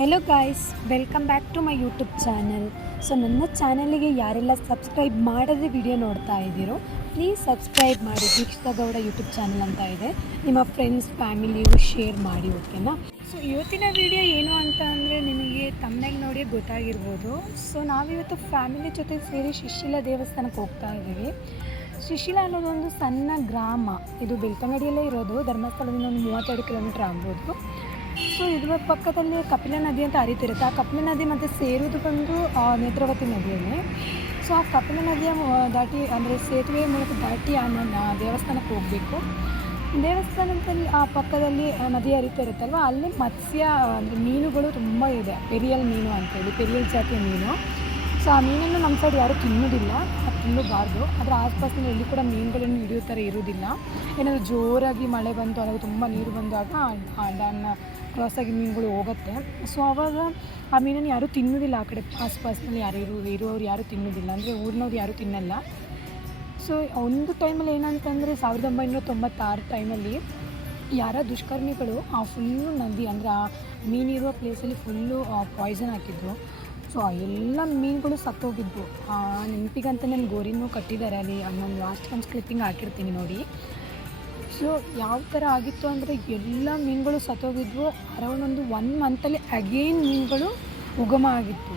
Hello guys, welcome back to my YouTube channel. So ನನ್ನ ಚಾನಲಿಗೆ ಯಾರೆಲ್ಲ ಸಬ್ಸ್ಕ್ರೈಬ್ ಮಾಡದೆ ವಿಡಿಯೋ ನೋಡ್ತಾ ಇದ್ದೀರೋ ಪ್ಲೀಸ್ ಸಬ್ಸ್ಕ್ರೈಬ್ ಮಾಡಿ. ದೀಕ್ಷಿತಾ ಗೌಡ ಯೂಟ್ಯೂಬ್ ಚಾನಲ್ ಅಂತ ಇದೆ. ನಿಮ್ಮ ಫ್ರೆಂಡ್ಸ್ ಫ್ಯಾಮಿಲಿಗೂ ಶೇರ್ ಮಾಡಿ, ಓಕೆನಾ? ಸೊ ಇವತ್ತಿನ ವಿಡಿಯೋ ಏನು ಅಂತ ಅಂದರೆ ನಿಮಗೆ ತಮ್ಮನೇಲಿ ನೋಡಿ ಗೊತ್ತಾಗಿರ್ಬೋದು. ಸೊ ನಾವಿವತ್ತು ಫ್ಯಾಮಿಲಿ ಜೊತೆ ಸೇರಿ ಶಿಶಿಲ ದೇವಸ್ಥಾನಕ್ಕೆ ಹೋಗ್ತಾ ಇದ್ದೀವಿ. ಶಿಶಿಲ ಅನ್ನೋದೊಂದು ಸಣ್ಣ ಗ್ರಾಮ. ಇದು ಬೆಳ್ತಂಗಡಿಯಲ್ಲೇ ಇರೋದು. ಧರ್ಮಸ್ಥಳದಿಂದ ಒಂದು 32 ಕಿಲೋಮೀಟ್ರ್ ಆಗ್ಬೋದು. ಸೊ ಇದರ ಪಕ್ಕದಲ್ಲಿ ಕಪಿಲ ನದಿ ಅಂತ ಹರಿತಿರುತ್ತೆ. ಆ ಕಪಿಲ ನದಿ ಮತ್ತು ಸೇರೋದು ಬಂದು ನೇತ್ರಾವತಿ ನದಿಯಲ್ಲಿ. ಸೊ ಆ ಕಪಿಲ ನದಿಯ ದಾಟಿ ಅಂದರೆ ಸೇತುವೆ ಮೂಲಕ ದಾಟಿ ಆ ದೇವಸ್ಥಾನಕ್ಕೆ ಹೋಗಬೇಕು. ದೇವಸ್ಥಾನದಲ್ಲಿ ಆ ಪಕ್ಕದಲ್ಲಿ ನದಿ ಹರಿತಾ ಇರುತ್ತಲ್ವ, ಅಲ್ಲಿ ಮತ್ಸ್ಯ ಅಂದರೆ ಮೀನುಗಳು ತುಂಬ ಇದೆ. ಪೆರಿಯಲ್ ಮೀನು ಅಂತೇಳಿ, ಪೆರಿಯಲ್ ಜಾತಿಯ ಮೀನು. ಸೊ ಆ ಮೀನನ್ನು ನಮ್ಮ ಸೈಡ್ ಯಾರೂ ತಿನ್ನೋದಿಲ್ಲ, ಅದು ತಿನ್ನಬಾರ್ದು. ಅದರ ಆಸ್ಪಾಸಿನಲ್ಲಿ ಎಲ್ಲಿ ಕೂಡ ಮೀನುಗಳನ್ನು ಹಿಡಿಯೋ ಥರ ಇರೋದಿಲ್ಲ. ಏನಾದರೂ ಜೋರಾಗಿ ಮಳೆ ಬಂತು, ಅವಾಗ ತುಂಬ ನೀರು ಬಂದಾಗ ಆ ಡ್ಯಾಮ್ನ ಕ್ರಾಸಾಗಿ ಮೀನುಗಳು ಹೋಗುತ್ತೆ. ಸೊ ಆವಾಗ ಆ ಮೀನನ್ನು ಯಾರೂ ತಿನ್ನೋದಿಲ್ಲ. ಆ ಕಡೆ ಆಸ್ಪಾಸಿನಲ್ಲಿ ಇರೋರು ಯಾರೂ ತಿನ್ನೋದಿಲ್ಲ, ಅಂದರೆ ಊರಿನವ್ರು ಯಾರೂ ತಿನ್ನಲ್ಲ. ಸೊ ಒಂದು ಟೈಮಲ್ಲಿ ಏನಂತಂದರೆ 1996 ಟೈಮಲ್ಲಿ ಯಾರ ದುಷ್ಕರ್ಮಿಗಳು ಆ ಫುಲ್ಲು ನದಿ ಅಂದರೆ ಆ ಮೀನಿರುವ ಪ್ಲೇಸಲ್ಲಿ ಫುಲ್ಲು ಪಾಯ್ಸನ್ ಹಾಕಿದ್ರು. ಸೊ ಆ ಎಲ್ಲ ಮೀನುಗಳು ಸತ್ತೋಗಿದ್ವು. ನೆನಪಿಗಂತ ನನ್ನ ಗೋರಿನೂ ಕಟ್ಟಿದ್ದಾರೆ. ಅಲ್ಲಿ ನಾನು ಲಾಸ್ಟ್ ಒಂದು ಕ್ಲಿಪ್ಪಿಂಗ್ ಹಾಕಿರ್ತೀನಿ ನೋಡಿ. ಸೊ ಯಾವ ಥರ ಆಗಿತ್ತು ಅಂದರೆ ಎಲ್ಲ ಮೀನುಗಳು ಸತ್ತೋಗಿದ್ವು. ಅರೌಂಡ್ ಒಂದು 1 ಮಂತಲ್ಲಿ ಅಗೇನ್ ಮೀನುಗಳು ಉಗಮ ಆಗಿತ್ತು.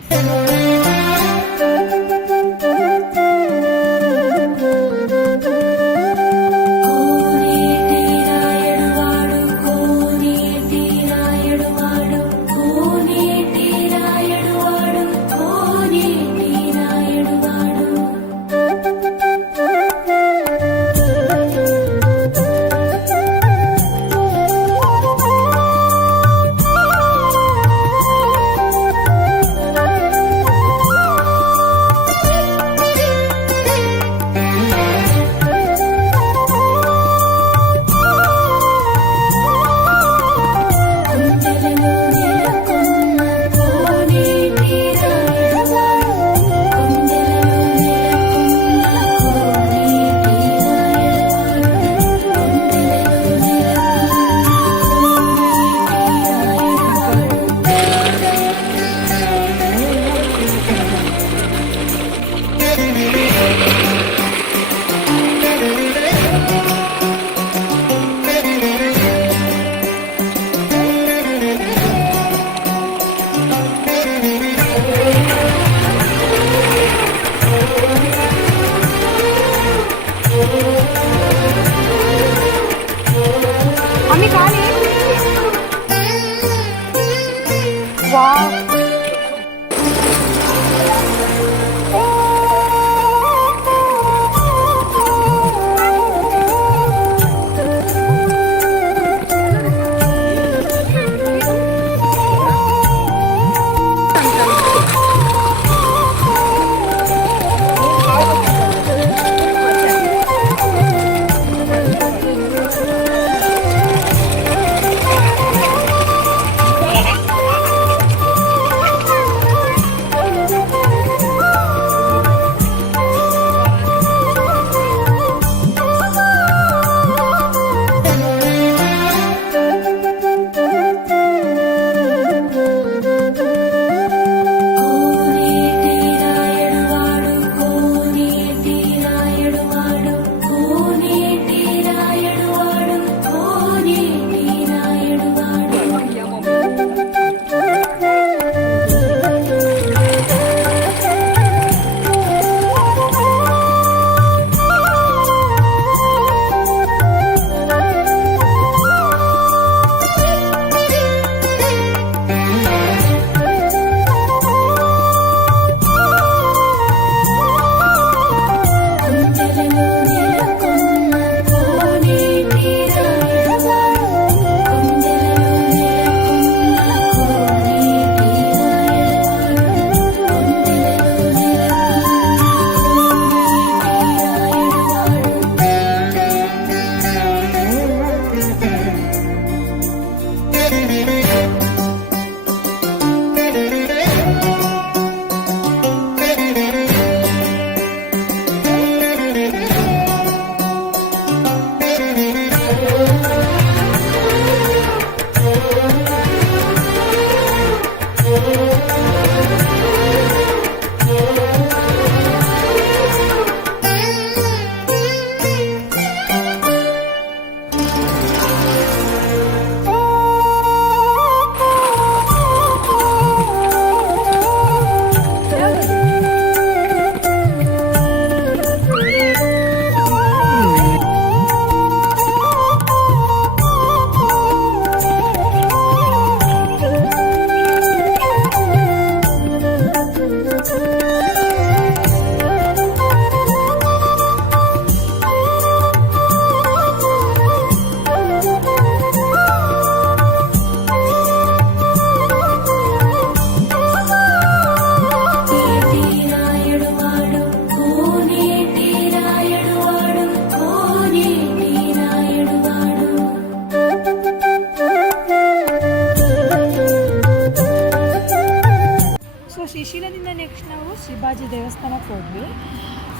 ಶ್ರೀಶೈಲದಿಂದ ನೆಕ್ಸ್ಟ್ ನಾವು ಶಿವಾಜಿ ದೇವಸ್ಥಾನಕ್ಕೆ ಹೋದ್ವಿ.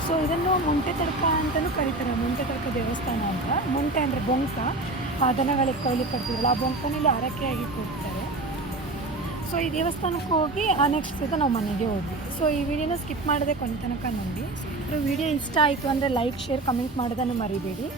ಸೊ ಇದನ್ನು ಮೊಂಟೆ ತಡ್ಕ ಅಂತಲೂ ಕರೀತಾರೆ. ಮೊಂಟೆ ತಡ್ಕ ದೇವಸ್ಥಾನ ಅಂತ. ಮೊಂಟೆ ಅಂದರೆ ಬೊಂಕ, ದನಗಳಿಗೆ ಕೊಯ್ಲಿ ಕಟ್ತಿದ್ರಲ್ಲ ಆ ಬೊಂಕನಲ್ಲಿ ಹರಕೆಯಾಗಿ ಕೊಡ್ತಾರೆ. ಸೊ ಈ ದೇವಸ್ಥಾನಕ್ಕೆ ಹೋಗಿ ನೆಕ್ಸ್ಟ್ ಸಹಿತ ನಾವು ಮನೆಗೆ ಹೋದ್ವಿ. ಸೊ ಈ ವಿಡಿಯೋನ ಸ್ಕಿಪ್ ಮಾಡದೆ ಕೊನೆ ತನಕ ನೋಡಿ. ಸೊ ವಿಡಿಯೋ ಇಷ್ಟ ಆಯಿತು ಅಂದರೆ ಲೈಕ್, ಶೇರ್, ಕಮೆಂಟ್ ಮಾಡೋದನ್ನು ಮರಿಬೇಡಿ.